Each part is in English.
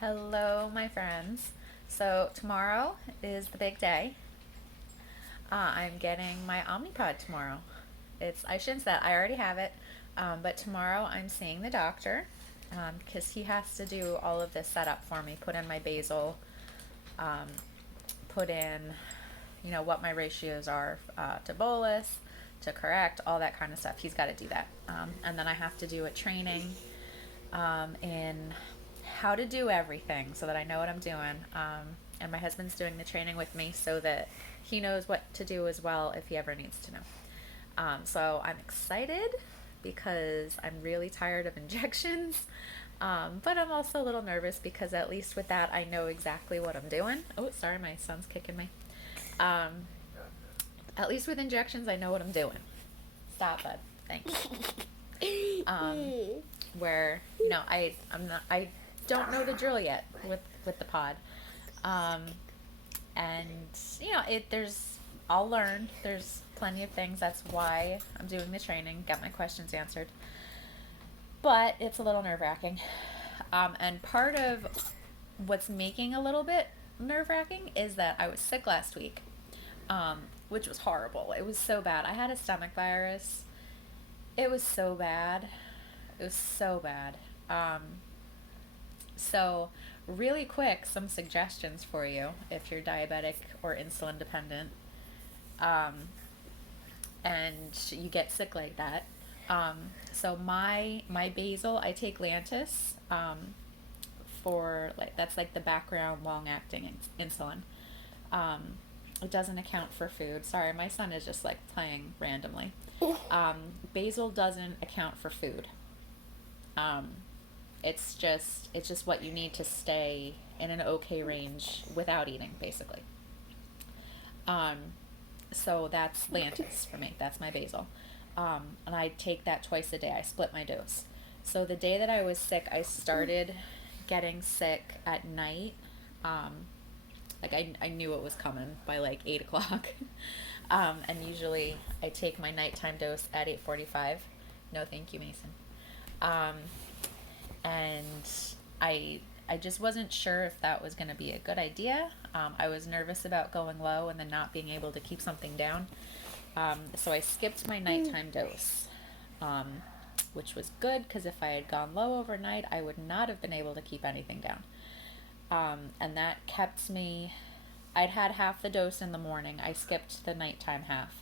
Hello, my friends. So, tomorrow is the big day. I'm getting my Omnipod tomorrow. I shouldn't say that, I already have it. But tomorrow I'm seeing the doctor because he has to do all of this setup for me, put in my basal, um, put in, what my ratios are to bolus, to correct, all that kind of stuff. He's got to do that. And then I have to do a training in how to do everything so that I know what I'm doing. And my husband's doing the training with me so that he knows what to do as well if he ever needs to know. So I'm excited because I'm really tired of injections. But I'm also a little nervous because at least with that, I know exactly what I'm doing. Oh, sorry, my son's kicking me. Um, at least with injections, I know what I'm doing. Stop, bud. Thanks. Um, where I don't know the drill yet with the pod, um, and there's I'll learn. There's plenty of things. That's why I'm doing the training. Get my questions answered, but it's a little nerve wracking. And part of what's making a little bit nerve wracking is that I was sick last week, which was horrible. It was so bad. I had a stomach virus. It was so bad. It was so bad. Um, so, really quick, some suggestions for you if you're diabetic or insulin dependent, um, and you get sick like that. So my basal, I take Lantus for like that's like the background long acting insulin. Um, it doesn't account for food. Sorry, my son is just like playing randomly. Um, Basal doesn't account for food. Um, it's just what you need to stay in an okay range without eating, basically. Um, so that's Lantus for me. That's my basal. And I take that twice a day. I split my dose. So the day that I was sick, I started getting sick at night. Um, I knew it was coming by like 8 o'clock. And usually I take my nighttime dose at 8:45. No, thank you, Mason. Um, and I just wasn't sure if that was going to be a good idea. I was nervous about going low and then not being able to keep something down. So I skipped my nighttime dose, um, which was good because if I had gone low overnight, I would not have been able to keep anything down. And that kept me. I'd had half the dose in the morning. I skipped the nighttime half.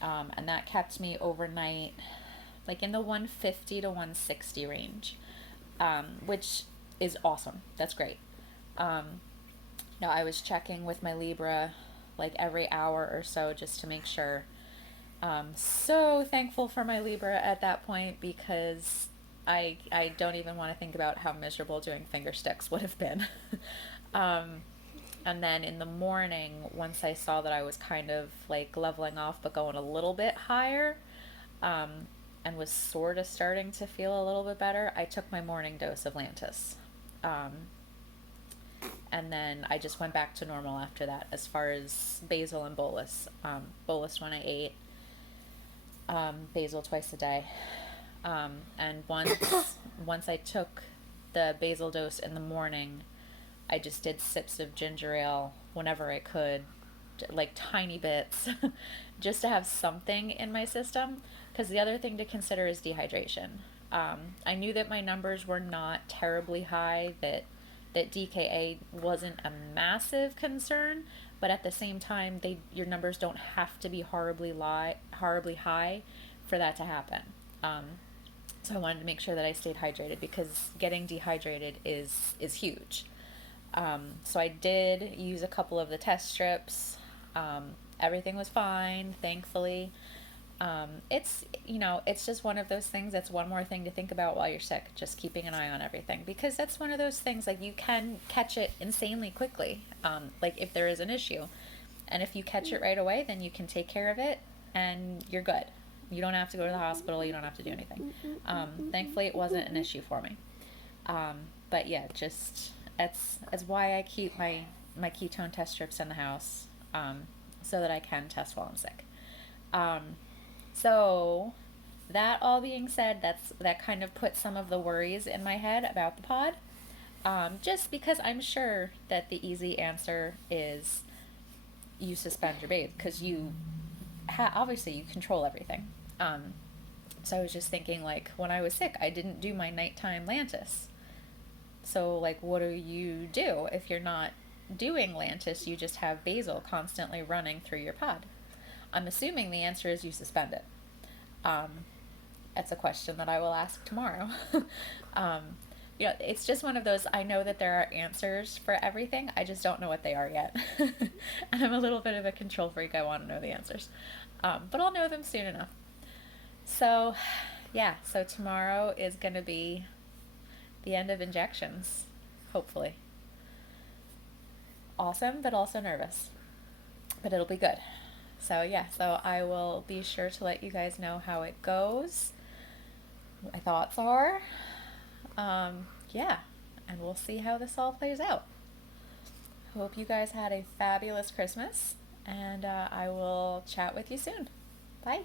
And that kept me overnight like in the 150 to 160 range, which is awesome. That's great. Um, I was checking with my Libra like every hour or so just to make sure. So thankful for my Libra at that point because I don't even want to think about how miserable doing finger sticks would have been. um, and then in the morning, once I saw that I was kind of like leveling off but going a little bit higher, um, and was sort of starting to feel a little bit better, I took my morning dose of Lantus. Um, and then I just went back to normal after that as far as basal and bolus. Bolus when I ate, basal twice a day. And once I took the basal dose in the morning, I just did sips of ginger ale whenever I could, like tiny bits, just to have something in my system. Because the other thing to consider is dehydration. I knew that my numbers were not terribly high, that DKA wasn't a massive concern, but at the same time, your numbers don't have to be horribly high for that to happen. Um, so I wanted to make sure that I stayed hydrated because getting dehydrated is huge. So I did use a couple of the test strips. Everything was fine, thankfully. It's just one of those things that's one more thing to think about while you're sick, just keeping an eye on everything. Because that's one of those things, like, you can catch it insanely quickly, like, if there is an issue. And if you catch it right away, then you can take care of it, and you're good. You don't have to go to the hospital, you don't have to do anything. Thankfully, it wasn't an issue for me. But yeah, just, that's why I keep my ketone test strips in the house, so that I can test while I'm sick. Um, so that all being said, that kind of puts some of the worries in my head about the pod. Just because I'm sure that the easy answer is you suspend your bathe because obviously you control everything. So I was just thinking, like, when I was sick, I didn't do my nighttime Lantus. So, like, what do you do if you're not doing Lantus? You just have basal constantly running through your pod. I'm assuming the answer is you suspend it. That's a question that I will ask tomorrow. um, it's just one of those, I know that there are answers for everything. I just don't know what they are yet. And I'm a little bit of a control freak. I want to know the answers. But I'll know them soon enough. So, yeah, so tomorrow is going to be the end of injections, hopefully. Awesome, but also nervous. But it'll be good. So, yeah, so I will be sure to let you guys know how it goes, what my thoughts are. Yeah, and we'll see how this all plays out. Hope you guys had a fabulous Christmas, and I will chat with you soon. Bye.